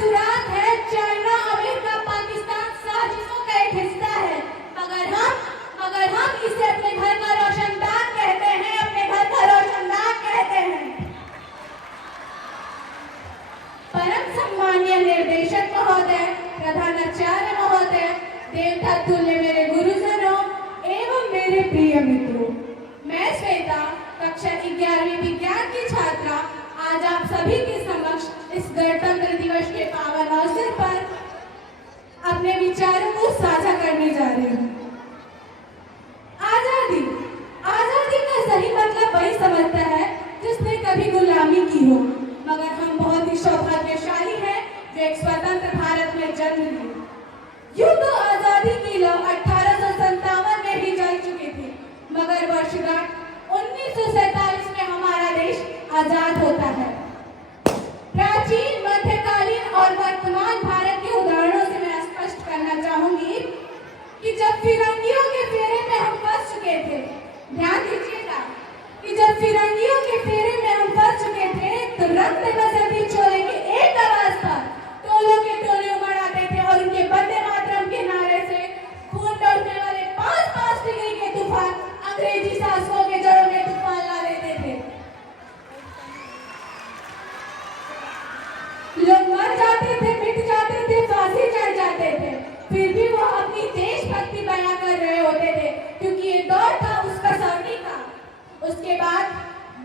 सुराग है, China, America, Pakistan साजिशों का एक हिस्सा है। मगर हम इसे अपने घर का रोशनदान कहते हैं, अपने घर का रोशनदान कहते हैं। परम सम्मान्य निर्देशक महोदय, प्रधानाचार्य महोदय, देवता तुल्य मेरे गुरुजनों एवं मेरे प्रिय मित्रों, मैं श्वेता, कक्षा 11वीं विज्ञान की छात्रा, आज आप सभी के समक्ष इस गणतंत्र दिवस के पावन अवसर पर अपने विचारों को साझा करने जा रही हूँ। आजादी का सही मतलब वही समझता है जिसने कभी गुलामी की हो, मगर हम बहुत ही सौभाग्यशाली हैं जो एक स्वतंत्र भारत में जन्म लिए। यूं तो आजादी की लौ 1857 में ही जल चुके थे, मगर वर्षगांठ 1947 में हमारा देश आजाद होता है। प्राचीन, मध्यकालीन और वर्तमान भारत के उदाहरणों से मैं स्पष्ट करना चाहूंगी कि जब फिरंगियों के फेरे में हम फंस चुके थे, ध्यान दीजिएगा कि जब फिरंगियों के फेरे में हम फंस चुके थे तो रक्त बसंती चोले की एक आवाज पर टोलों के टोले उमड़ आते थे और उनके वंदे मातरम के नारे से खून दौड़ने वाले 5-5 डिग्री के तूफान अंग्रेजी शासकों के जड़ों में तूफान ला देते थे। लोग मर जाते थे, मिट जाते थे, फांसी चढ़ जाते थे, फिर भी वो अपनी देशभक्ति बयां कर रहे होते थे, क्योंकि ये दौर था उस कसौटी का। उसके बाद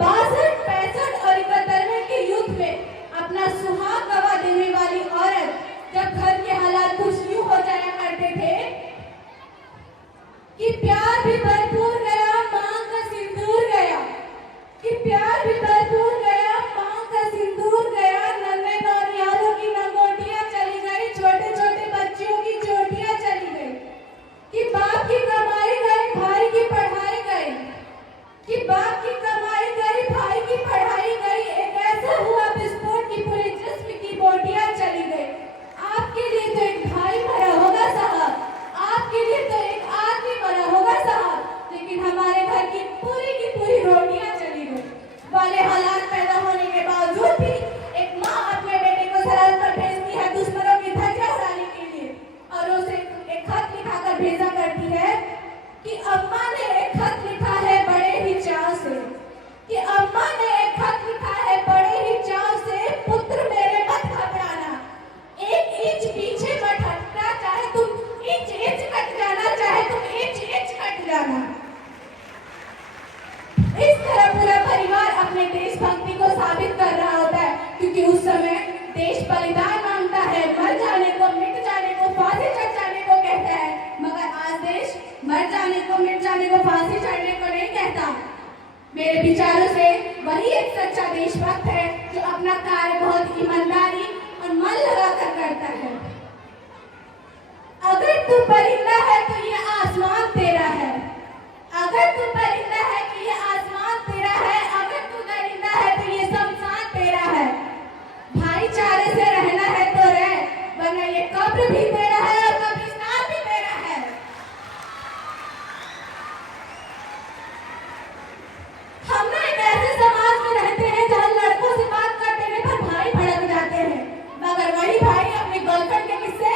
62, 65 और 71 के युद्ध में अपना सुहाग गवा देने वाली औरत जब घर के हालात कुछ यूं हो जाया करते थे कि प्यार भी भरपूर गया, मांग का सिंदूर गया, कि प्यार भी भरपूर गया, मांग का सिंदूर गया, नन्हे नौनिहालों की लंगोटियां चली गई, छोटे छोटे बच्चियों की चोटियां चली गई, कि बाप की कमाई गई, भाई की पढ़ाई गई, कि बाप की कमाई गई, भाई की पढ़ाई गई। एक ऐसा हुआ विस्फोट की पूरे जिस्म की बोटियां चली गई। आपके लिए तो एक भाई मरा होगा साहब, आपके लिए तो एक आदमी मरा होगा साहब, लेकिन हमारे घर की पूरी रोटियां चली गई। वाले हालात पैदा होने के बावजूद भी एक माँ अपने बेटे को सरहद पर भेजती है दुश्मनों की धज्जियां उड़ाने के लिए, और उसे एक खत लिखाकर भेजा करती है कि अम्मा ने एक खत लिखा है बड़े ही चाव से, कि अम्मा ने एक खत लिखा है बड़े ही चाव से, पुत्र मेरे मत घबराना, एक इंच पीछे मत हटना, चाहे तुम इंच कट जाना, चाहे तुम इंच कट जाना। इस तरह पूरा परिवार अपने देशभक्ति को साबित कर रहा होता है, क्योंकि उस समय देश बलिदान मांगता है, मर जाने को, मिट जाने को, फांसी चढ़ जाने को कहता है, मगर आज देश मर जाने को, मिट जाने को, फांसी चढ़ने को नहीं कहता। मेरे विचारों से वही एक सच्चा देशभक्त है जो अपना कार्य बहुत ईमानदारी और मन लगाकर करता है। अगर तू परिंदा है तो ये आसमान तेरा है, अगर तू परिंदा है तो ये आसमान तेरा है, अगर तू दरिंदा है तो ये शमशान तेरा है। भाईचारे से रहना है तो रह, वरना ये कब्र भी तेरा है और कब्रिस्तान भी तेरा है। हम ना एक ऐसे समाज में रहते हैं जहाँ लड़कों से बात कर देने पर भाई भड़क जाते हैं, मगर वही भाई अपनी गर्लफ्रेंड के किस्से